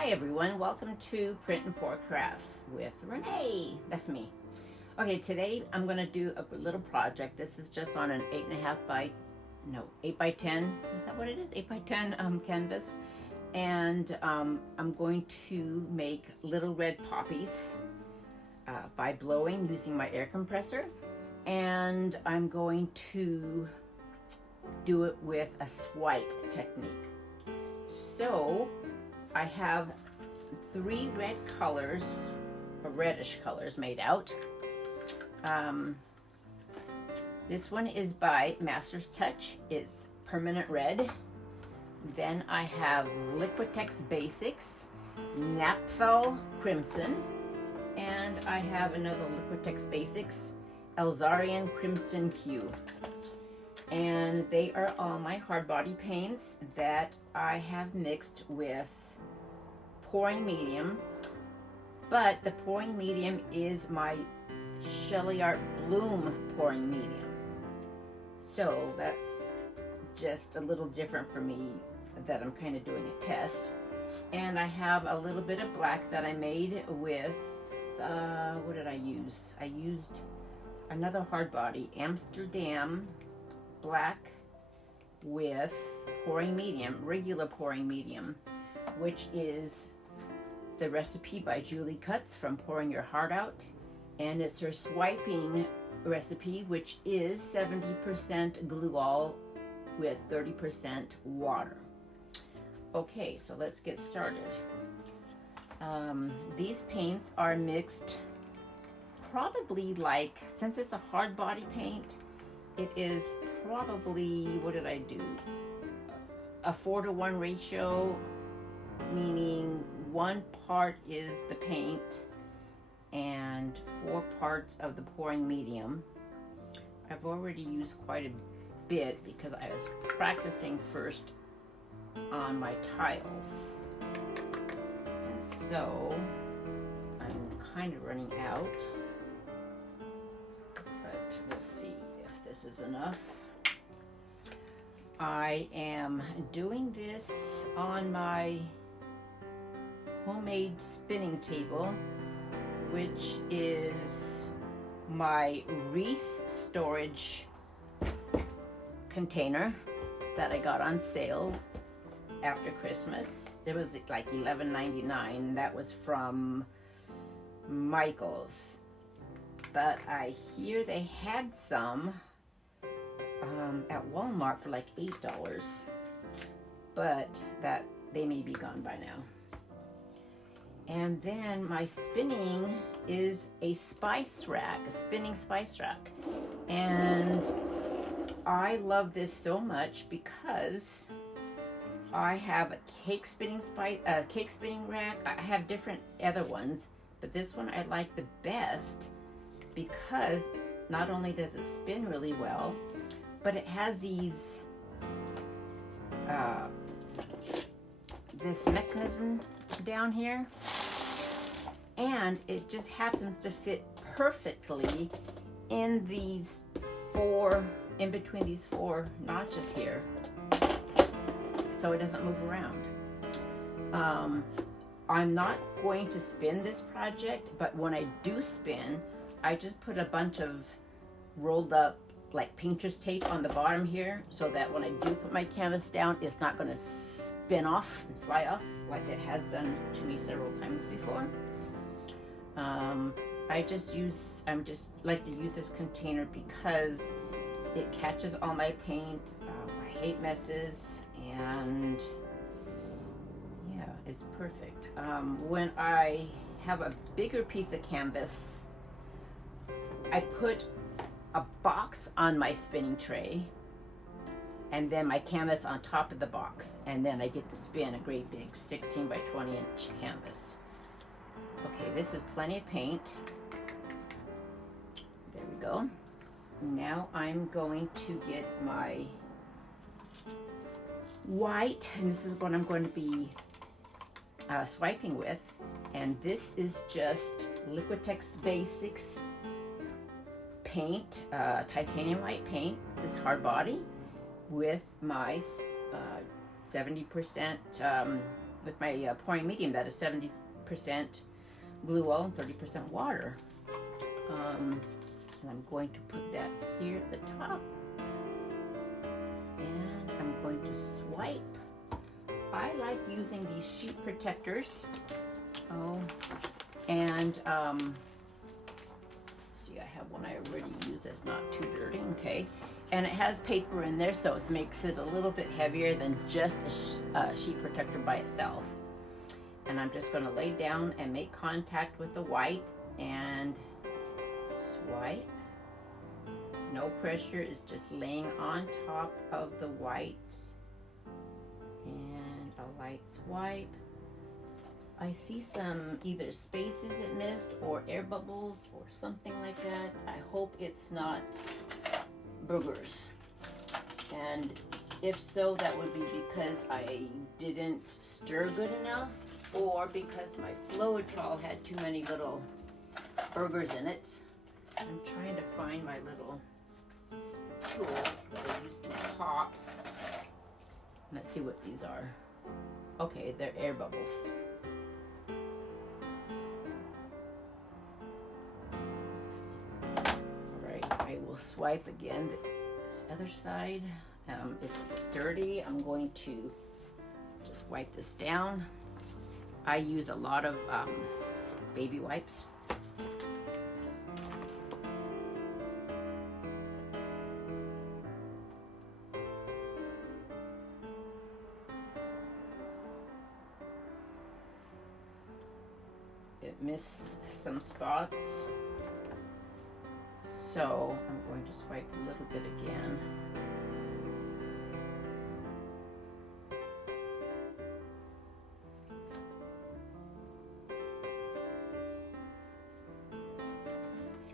Hi everyone, welcome to Print and Pour Crafts with Renee. That's me. Okay, today I'm going to do a little project. This is just on an 8 by 10, is that what it is? 8 by 10 canvas. And I'm going to make little red poppies by blowing using my air compressor. And I'm going to do it with a swipe technique. So I have 3 red colors, or reddish colors made out. This one is by Master's Touch. It's permanent red. Then I have Liquitex Basics, Naphthol Crimson, and I have another Liquitex Basics, Elzarian Crimson Hue. And they are all my hard body paints that I have mixed with pouring medium, but the pouring medium is my Shelly Art Bloom pouring medium. So that's just a little different for me, that I'm kind of doing a test. And I have a little bit of black that I made with, what did I use? I used another hard body, Amsterdam black with pouring medium, regular pouring medium, which is the recipe by Julie Cutts from Pouring Your Heart Out. And it's her swiping recipe, which is 70% glue all with 30% water. Okay, so let's get started. These paints are mixed probably like, since it's a hard body paint, it is probably, what did I do? A 4-to-1 ratio, meaning 1 part is the paint and 4 parts of the pouring medium. I've already used quite a bit because I was practicing first on my tiles. And so I'm kind of running out, but we'll see if this is enough. I am doing this on my homemade spinning table, which is my wreath storage container that I got on sale after Christmas. It was like $11.99. That was from Michael's. But I hear they had some at Walmart for like $8, but that they may be gone by now. And then my spinning is a spice rack, a spinning spice rack. And I love this so much because I have a cake spinning rack. I have different other ones, but this one I like the best because not only does it spin really well, but it has these, this mechanism down here, and it just happens to fit perfectly in these 4, in between these 4 notches here, so it doesn't move around. I'm not going to spin this project, but when I do spin, I just put a bunch of rolled up like painter's tape on the bottom here, so that when I do put my canvas down, it's not going to spin off and fly off like it has done to me several times before. I'm just like to use this container because it catches all my paint. I hate messes, and yeah, it's perfect. When I have a bigger piece of canvas, I put a box on my spinning tray and then my canvas on top of the box, and then I get to spin a great big 16 by 20 inch canvas. Okay, this is plenty of paint. There we go. Now I'm going to get my white, and this is what I'm going to be swiping with, and this is just Liquitex Basics paint, titanium white paint, this hard body, with my 70% with my pouring medium that is 70% glue oil and 30% water. And I'm going to put that here at the top. And I'm going to swipe. I like using these sheet protectors. Oh, and see, I have one I already used that's not too dirty, okay? And it has paper in there, so it makes it a little bit heavier than just a sheet protector by itself. And I'm just gonna lay down and make contact with the white and swipe. No pressure, it's just laying on top of the white. And a light swipe. I see some either spaces it missed or air bubbles or something like that. I hope it's not boogers. And if so, that would be because I didn't stir good enough or because my Floetrol had too many little burgers in it. I'm trying to find my little tool that I used to pop. Let's see what these are. Okay, they're air bubbles. Alright, I will swipe again. This other side, it's dirty. I'm going to just wipe this down. I use a lot of baby wipes. It missed some spots, so I'm going to swipe a little bit again.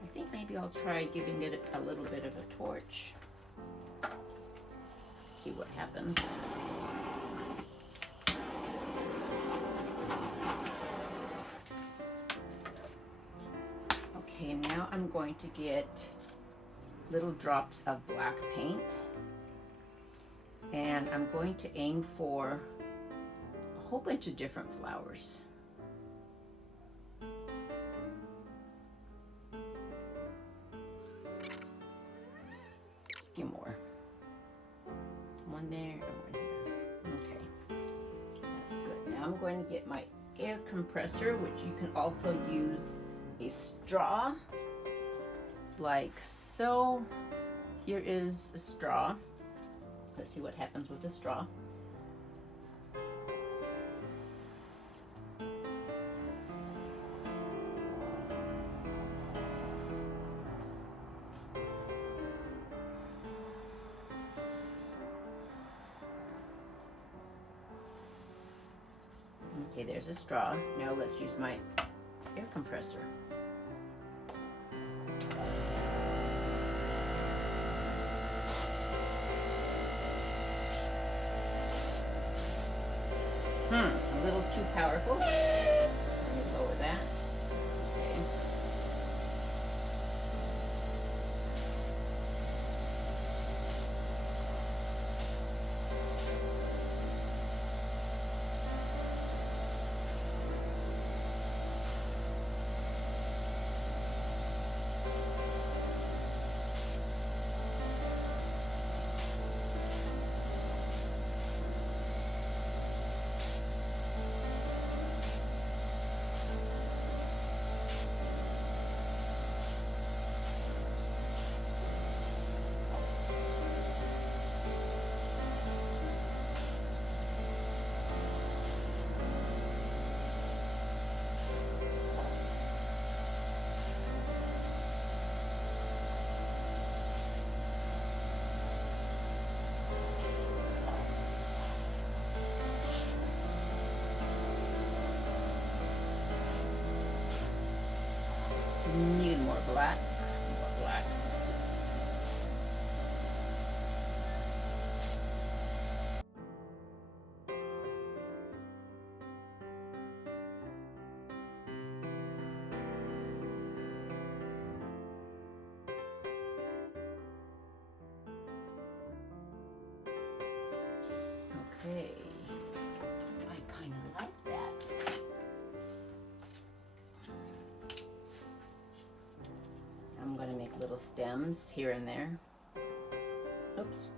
I think maybe I'll try giving it a little bit of a torch. See what happens. Okay, now I'm going to get little drops of black paint, and I'm going to aim for a whole bunch of different flowers. A few more. One there and one here. Okay, that's good. Now I'm going to get my air compressor, which you can also use a straw like so. Here is a straw. Let's see what happens with the straw. Okay, there's a straw. Now let's use my air compressor. A little too powerful. Let me lower that. Okay. Need more black. More black. Okay. I kind of like little stems here and there. Oops.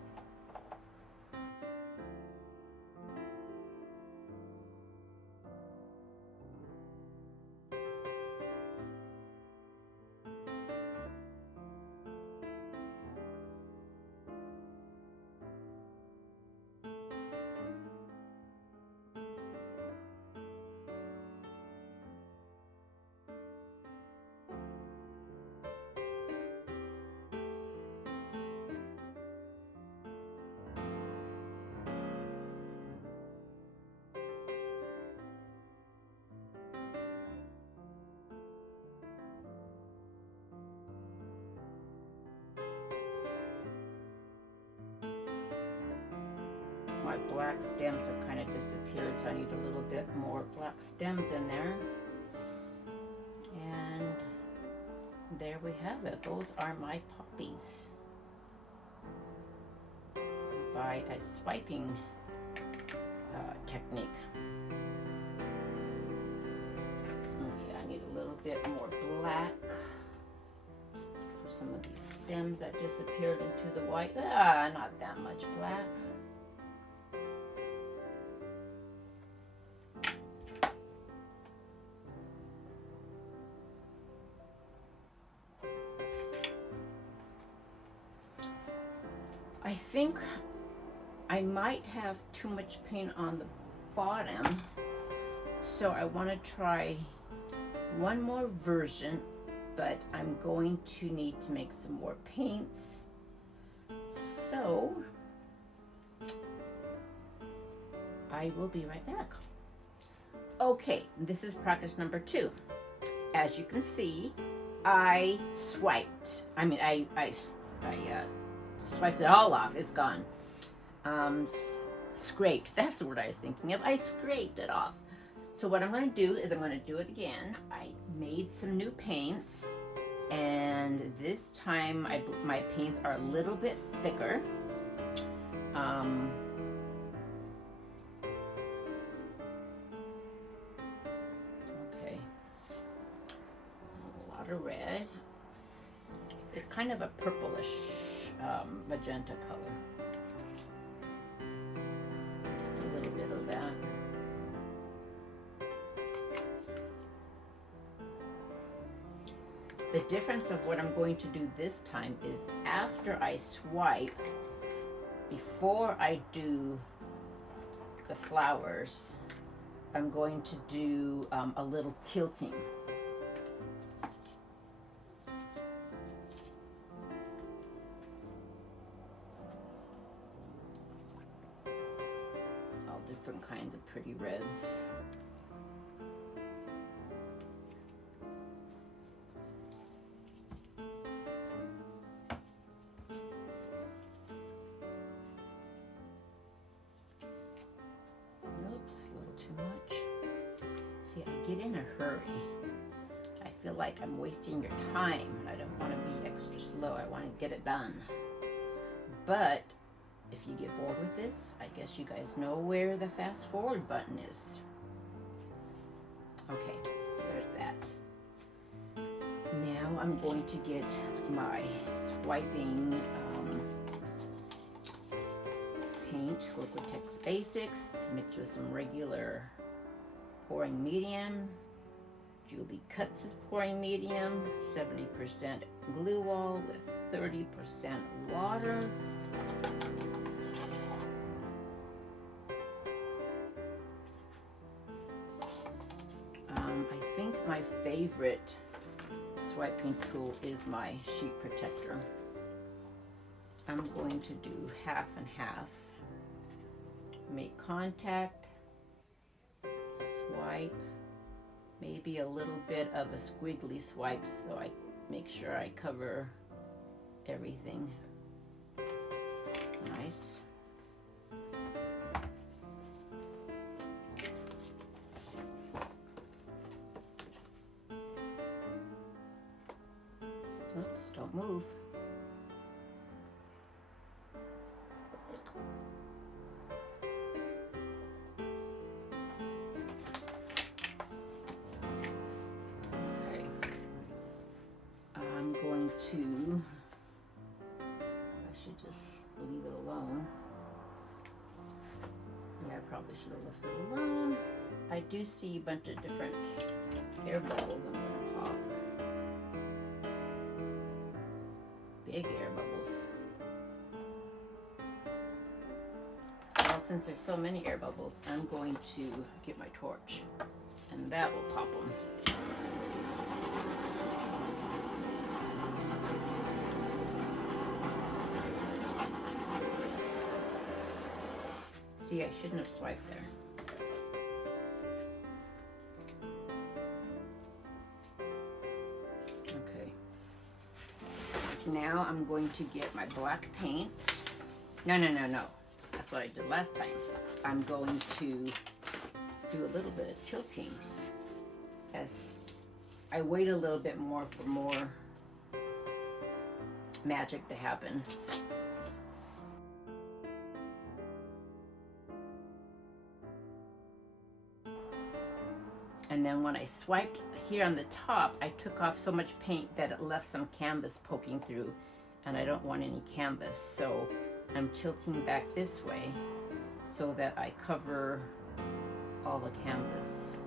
My black stems have kind of disappeared, so I need a little bit more black stems in there. And there we have it. Those are my poppies by a swiping technique. Okay, I need a little bit more black for some of these stems that disappeared into the white. Not that much black. I think I might have too much paint on the bottom, so I want to try one more version, but I'm going to need to make some more paints. So I will be right back. Okay, this is practice number 2. As you can see, I swiped. I swiped it all off. It's gone. Scraped. That's the word I was thinking of. I scraped it off. So what I'm going to do is I'm going to do it again. I made some new paints, and this time my paints are a little bit thicker. Okay. A lot of red. It's kind of a purplish magenta color. Just a little bit of that. The difference of what I'm going to do this time is after I swipe, before I do the flowers, I'm going to do a little tilting. Different kinds of pretty reds. Oops, a little too much. See, I get in a hurry. I feel like I'm wasting your time, and I don't want to be extra slow. I want to get it done. But if you get bored with this, I guess you guys know where the fast forward button is. Okay, there's that. Now I'm going to get my swiping paint, Liquitex Basics, mixed with some regular pouring medium. Julie Cuts' pouring medium, 70% glue wall with 30% water. I think my favorite swiping tool is my sheet protector. I'm going to do half and half. Make contact, swipe, maybe a little bit of a squiggly swipe so I make sure I cover everything. Nice. Oops, don't move. Okay. I'm going to just leave it alone. Yeah, I probably should have left it alone. I do see a bunch of different air bubbles I'm gonna pop. Big air bubbles. Well, since there's so many air bubbles, I'm going to get my torch, and that will pop them. See, I shouldn't have swiped there. Okay. Now I'm going to get my black paint. No. That's what I did last time. I'm going to do a little bit of tilting as I wait a little bit more for more magic to happen. And then when I swiped here on the top, I took off so much paint that it left some canvas poking through, and I don't want any canvas. So I'm tilting back this way so that I cover all the canvas.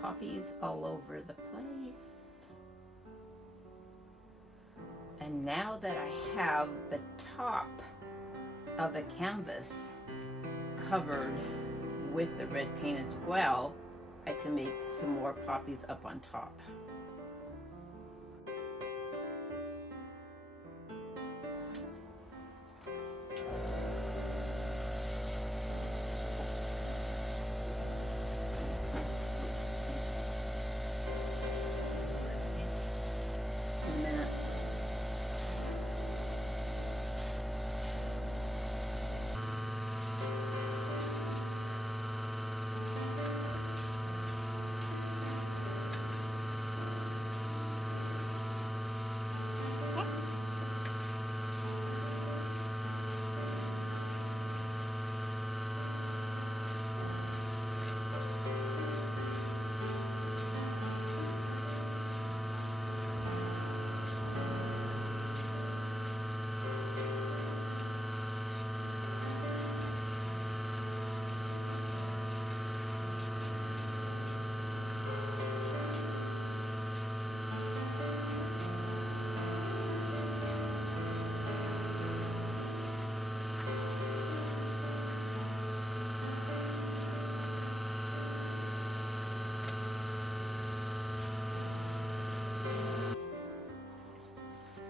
Poppies all over the place. And now that I have the top of the canvas covered with the red paint as well, I can make some more poppies up on top.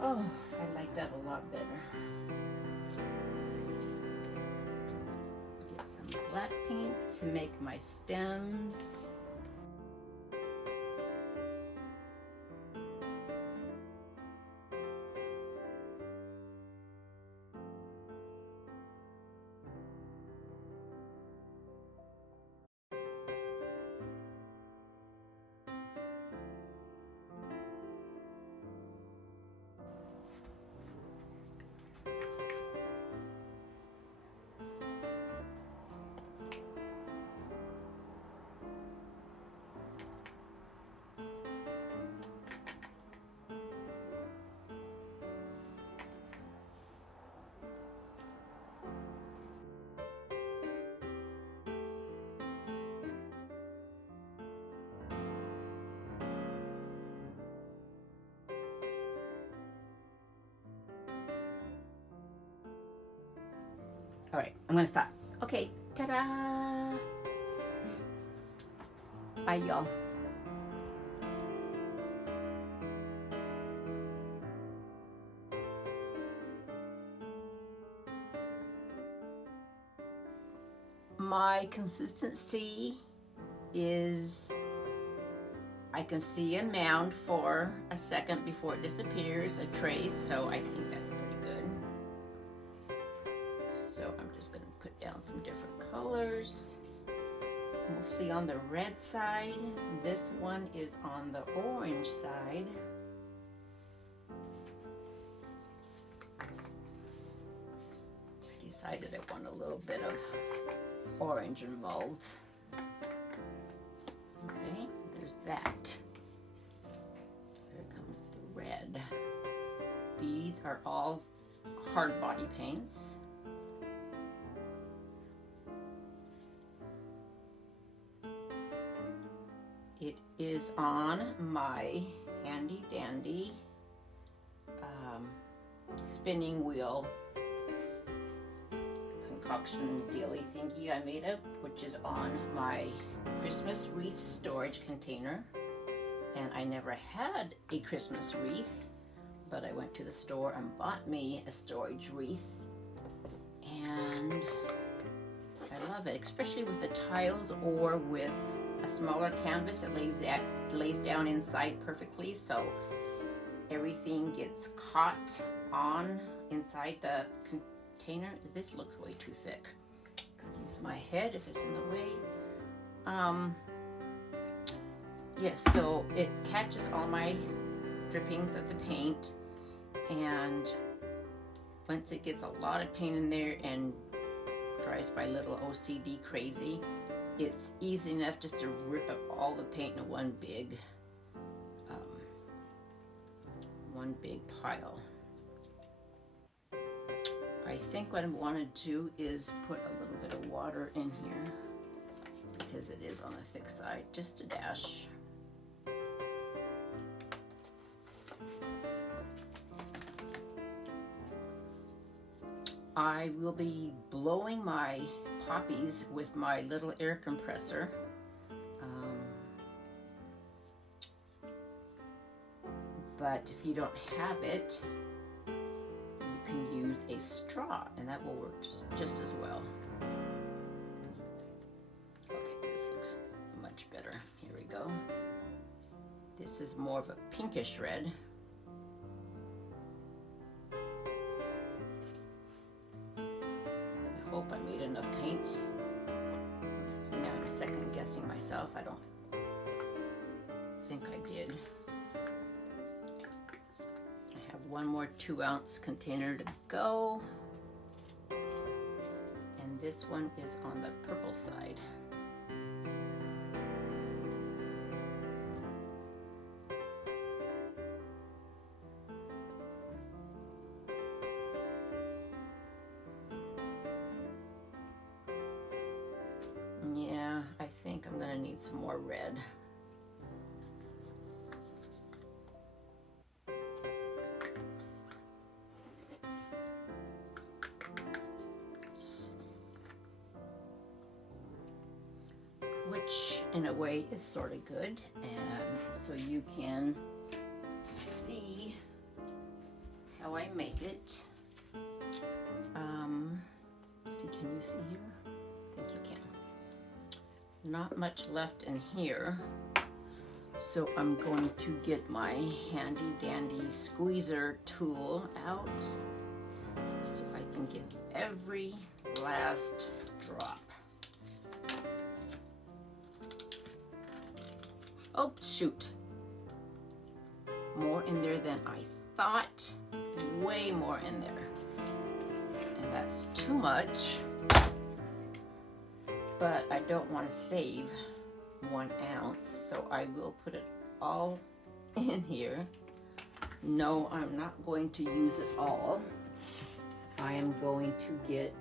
Oh, I like that a lot better. Get some black paint to make my stems. All right, I'm gonna stop. Okay, ta-da! Bye, y'all. My consistency is, I can see a mound for a second before it disappears, a trace, so I think that's pretty good. So I'm just gonna put down some different colors. mostly on the red side. This one is on the orange side. I decided I want a little bit of orange involved. Okay, there's that. Here comes the red. These are all hard body paints. It is on my handy dandy spinning wheel concoction dealy thingy I made up, which is on my Christmas wreath storage container. And I never had a Christmas wreath, but I went to the store and bought me a storage wreath, and I love it, especially with the tiles or with a smaller canvas. It lays down inside perfectly, so everything gets caught on inside the container. This looks way too thick. Excuse my head if it's in the way. Yes, so it catches all my drippings of the paint, and once it gets a lot of paint in there and drives my little OCD crazy, it's easy enough just to rip up all the paint in one big pile. I think what I want to do is put a little bit of water in here because it is on the thick side, just a dash. I will be blowing my poppies with my little air compressor. But if you don't have it, you can use a straw, and that will work just as well. Okay, this looks much better. Here we go. This is more of a pinkish red. I hope I made enough paint. Now I'm second guessing myself. I don't think I did. I have one more 2-ounce container to go. And this one is on the purple side. Yeah, I think I'm gonna need some more red. Which in a way is sort of good, and so you can see how I make it. See, can you see here? I think you can. Not much left in here, so I'm going to get my handy dandy squeezer tool out so I can get every last drop. Oh, shoot. More in there than I thought. Way more in there. And that's too much. But I don't want to save 1 ounce, so I will put it all in here. No, I'm not going to use it all. I am going to get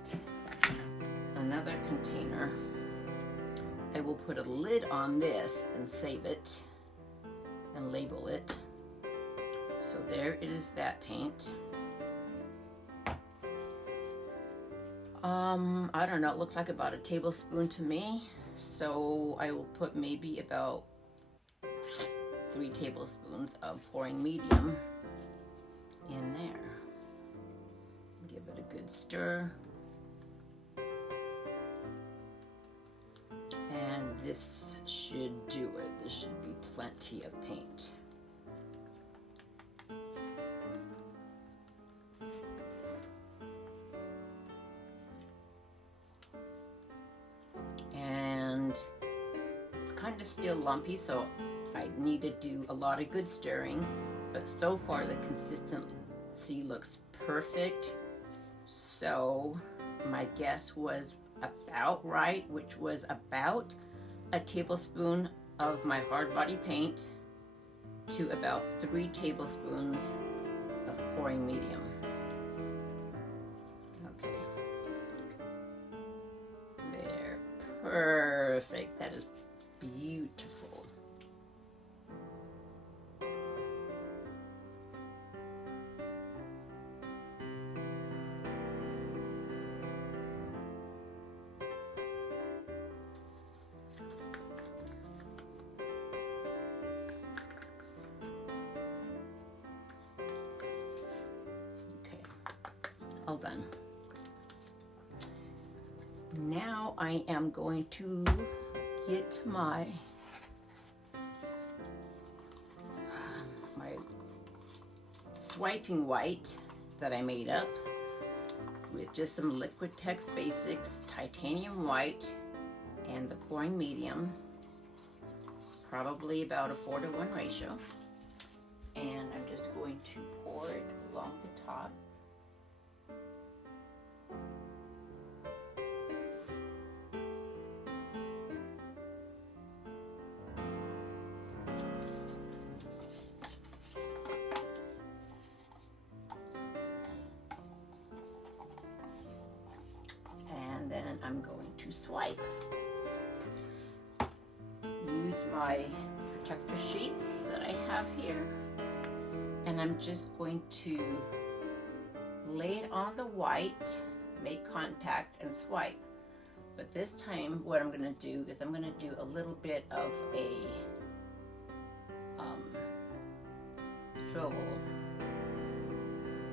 another container. I will put a lid on this and save it and label it. So there is that paint. I don't know, it looks like about a tablespoon to me. So I will put maybe about 3 tablespoons of pouring medium in there. Give it a good stir. And this should do it. This should be plenty of paint. And kind of still lumpy, so I need to do a lot of good stirring, but so far the consistency looks perfect. So my guess was about right, which was about a tablespoon of my hard body paint to about 3 tablespoons of pouring medium. Okay. There, perfect. That is beautiful. All done. Now I am going to get my swiping white that I made up with just some Liquitex Basics titanium white and the pouring medium, probably about a 4-to-1 ratio, and I'm just going to pour it along the top. And then I'm going to swipe. Use my protector sheets that I have here, and I'm just going to lay it on the white, make contact, and swipe. But this time what I'm going to do is I'm going to do a little bit of a swirl.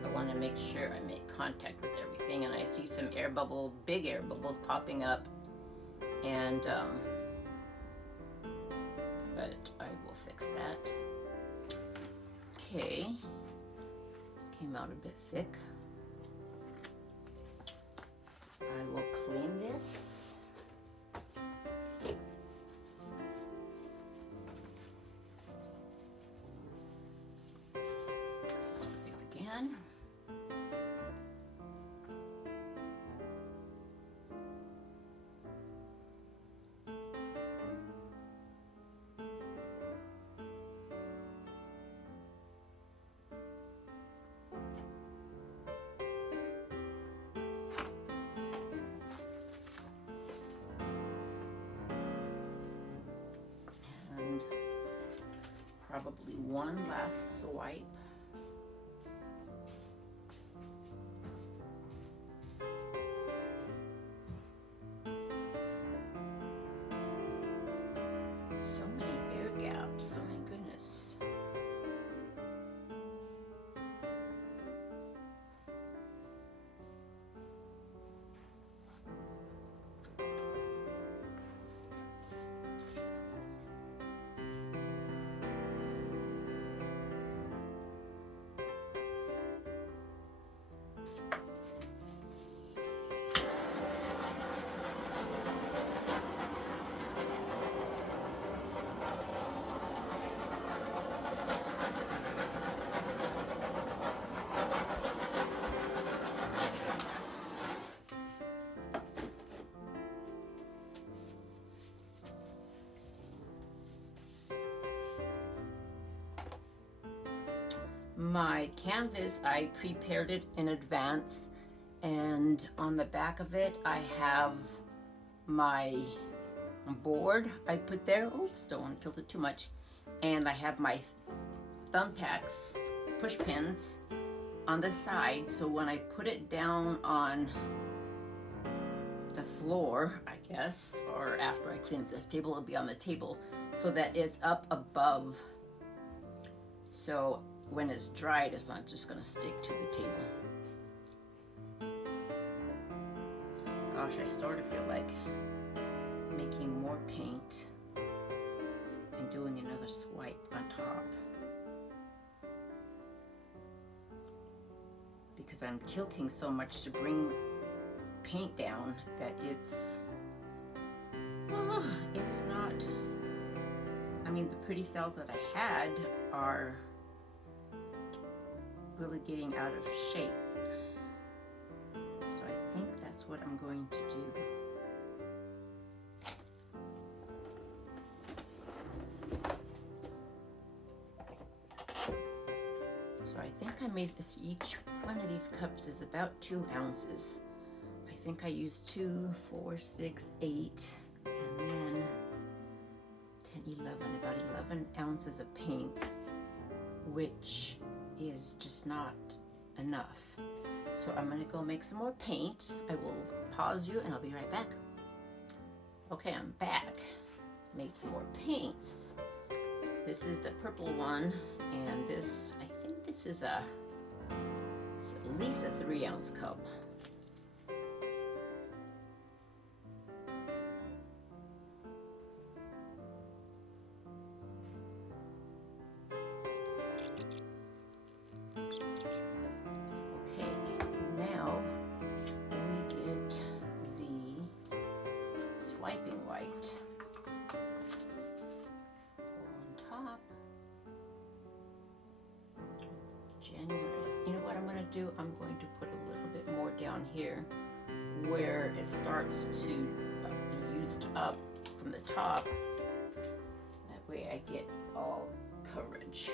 I want to make sure I make contact with everything, and I see some big air bubbles popping up, and but I will fix that. Okay, this came out a bit thick. I will clean this. Swipe again. Probably one last swipe. So many air gaps, oh my goodness. My canvas, I prepared it in advance, and on the back of it I have my board I put there. Oops, don't want to tilt it too much. And I have my thumbtacks, push pins on the side, so when I put it down on the floor, I guess, or after I clean up this table, it'll be on the table so that it's up above. So when it's dried, it's not just going to stick to the table. Gosh, I sort of feel like making more paint and doing another swipe on top, because I'm tilting so much to bring paint down that it is not I mean, the pretty cells that I had are really getting out of shape. So I think that's what I'm going to do. So I think I made this, each one of these cups is about 2 ounces. I think I used 2, 4, 6, 8, and then 10, 11, about 11 ounces of paint, which is just not enough. So I'm gonna go make some more paint. I will pause you and I'll be right back. Okay, I'm back. Made some more paints. This is the purple one, and this, I think this is it's at least a 3 ounce cup. Wiping white on top. Generous. You know what I'm going to do? I'm going to put a little bit more down here where it starts to be used up from the top. That way I get all coverage.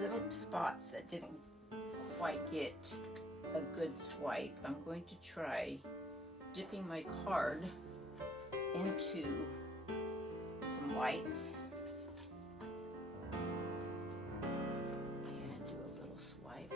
Little spots that didn't quite get a good swipe, I'm going to try dipping my card into some white and do a little swipe.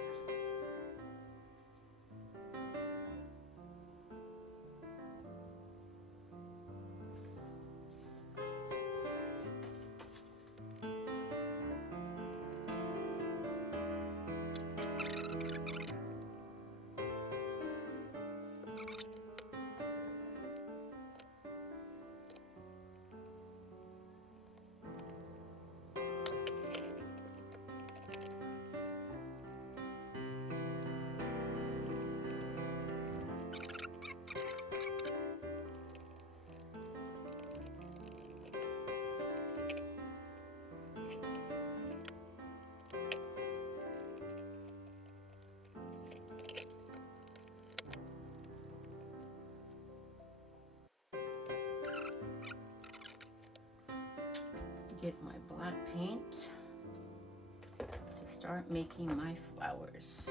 Get my black paint to start making my flowers.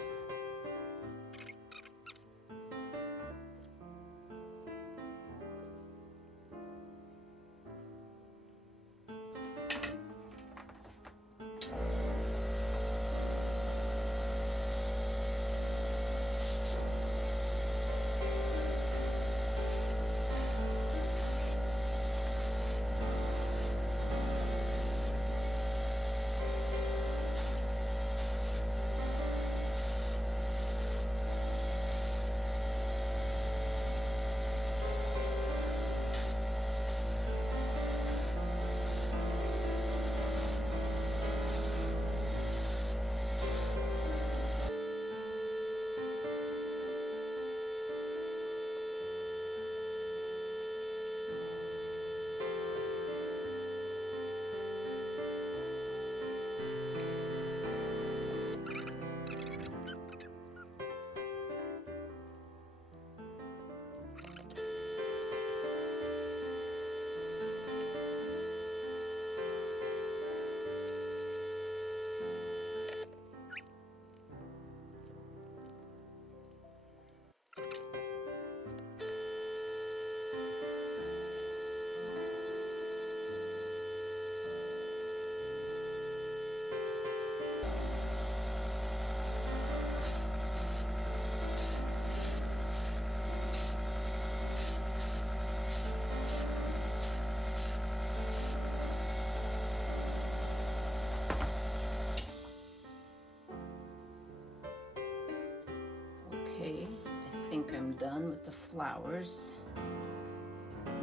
think I'm done with the flowers.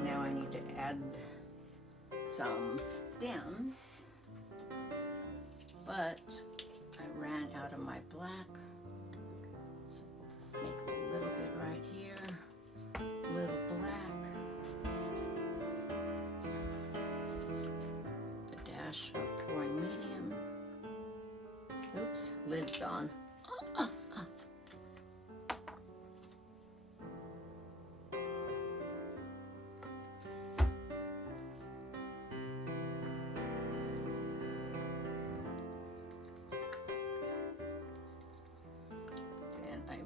Now I need to add some stems, but I ran out of my black. So let's make a little bit right here, a little black, a dash of pouring medium. Oops, lid's on.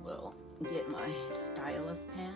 Will get my stylus pen.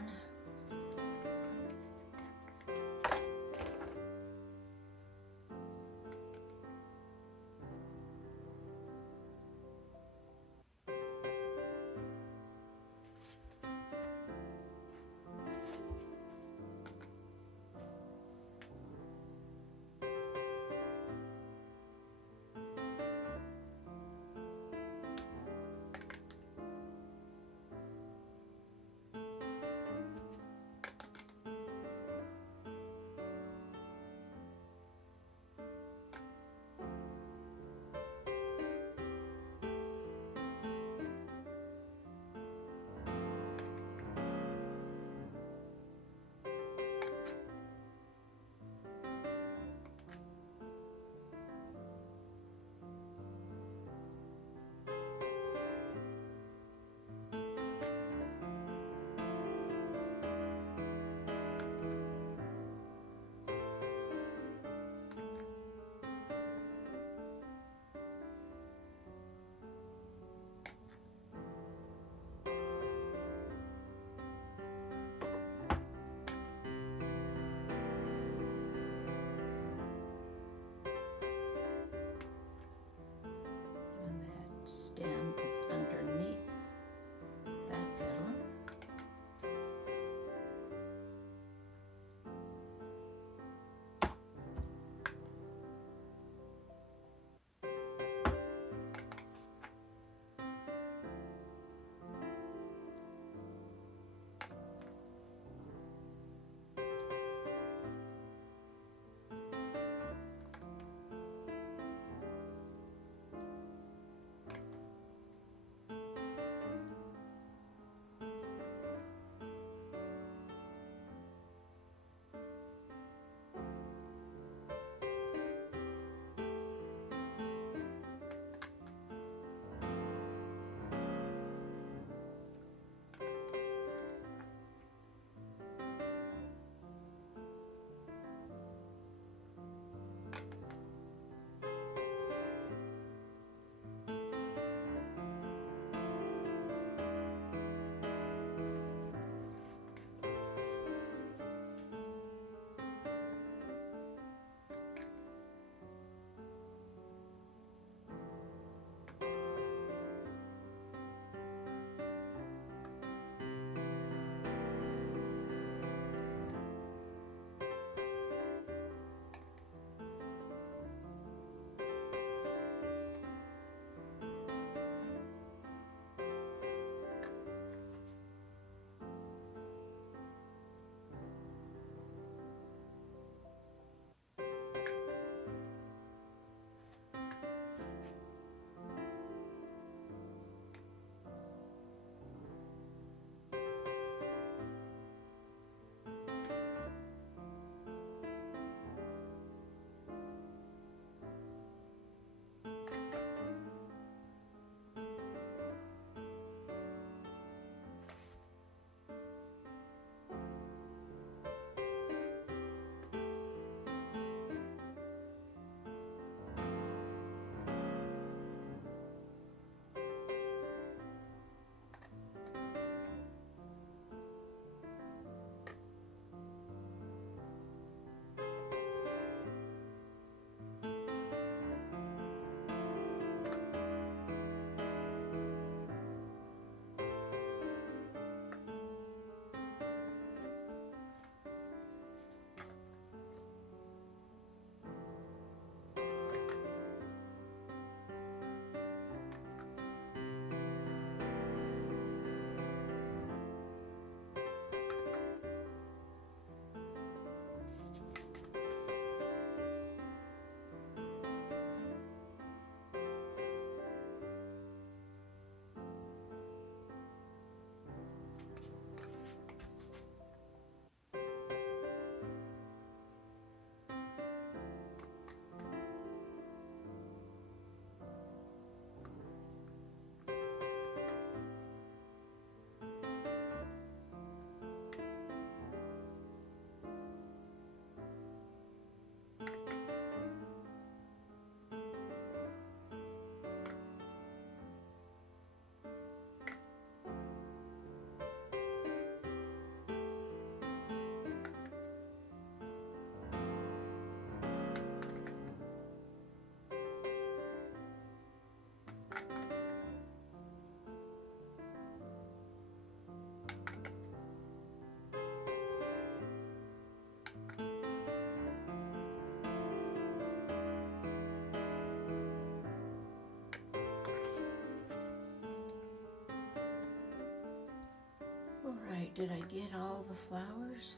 right, did I get all the flowers?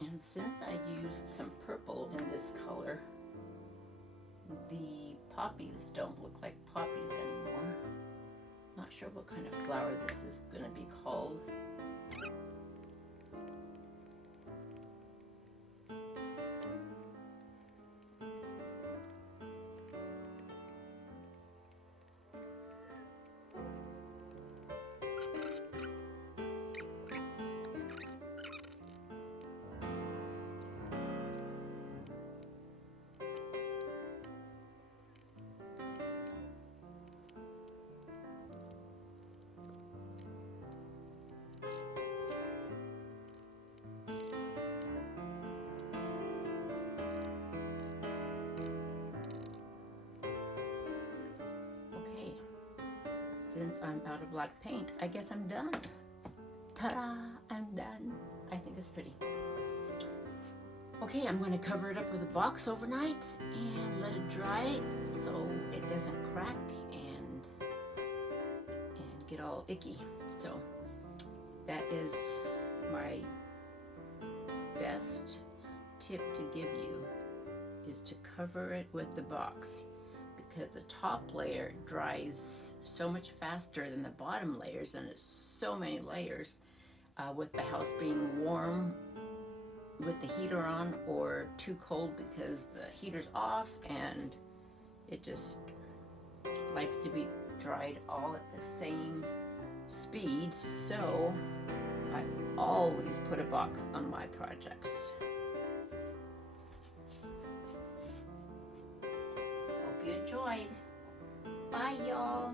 And since I used some purple in this color, the poppies don't look like poppies anymore. Not sure what kind of flower this is going to be called. Since I'm out of black paint, I guess I'm done. Ta-da! I'm done. I think it's pretty. Okay, I'm going to cover it up with a box overnight and let it dry so it doesn't crack and get all icky. So that is my best tip to give you, is to cover it with the box, because the top layer dries so much faster than the bottom layers, and it's so many layers with the house being warm with the heater on, or too cold because the heater's off, and it just likes to be dried all at the same speed. So I always put a box on my projects. Hope you enjoyed. Bye, y'all.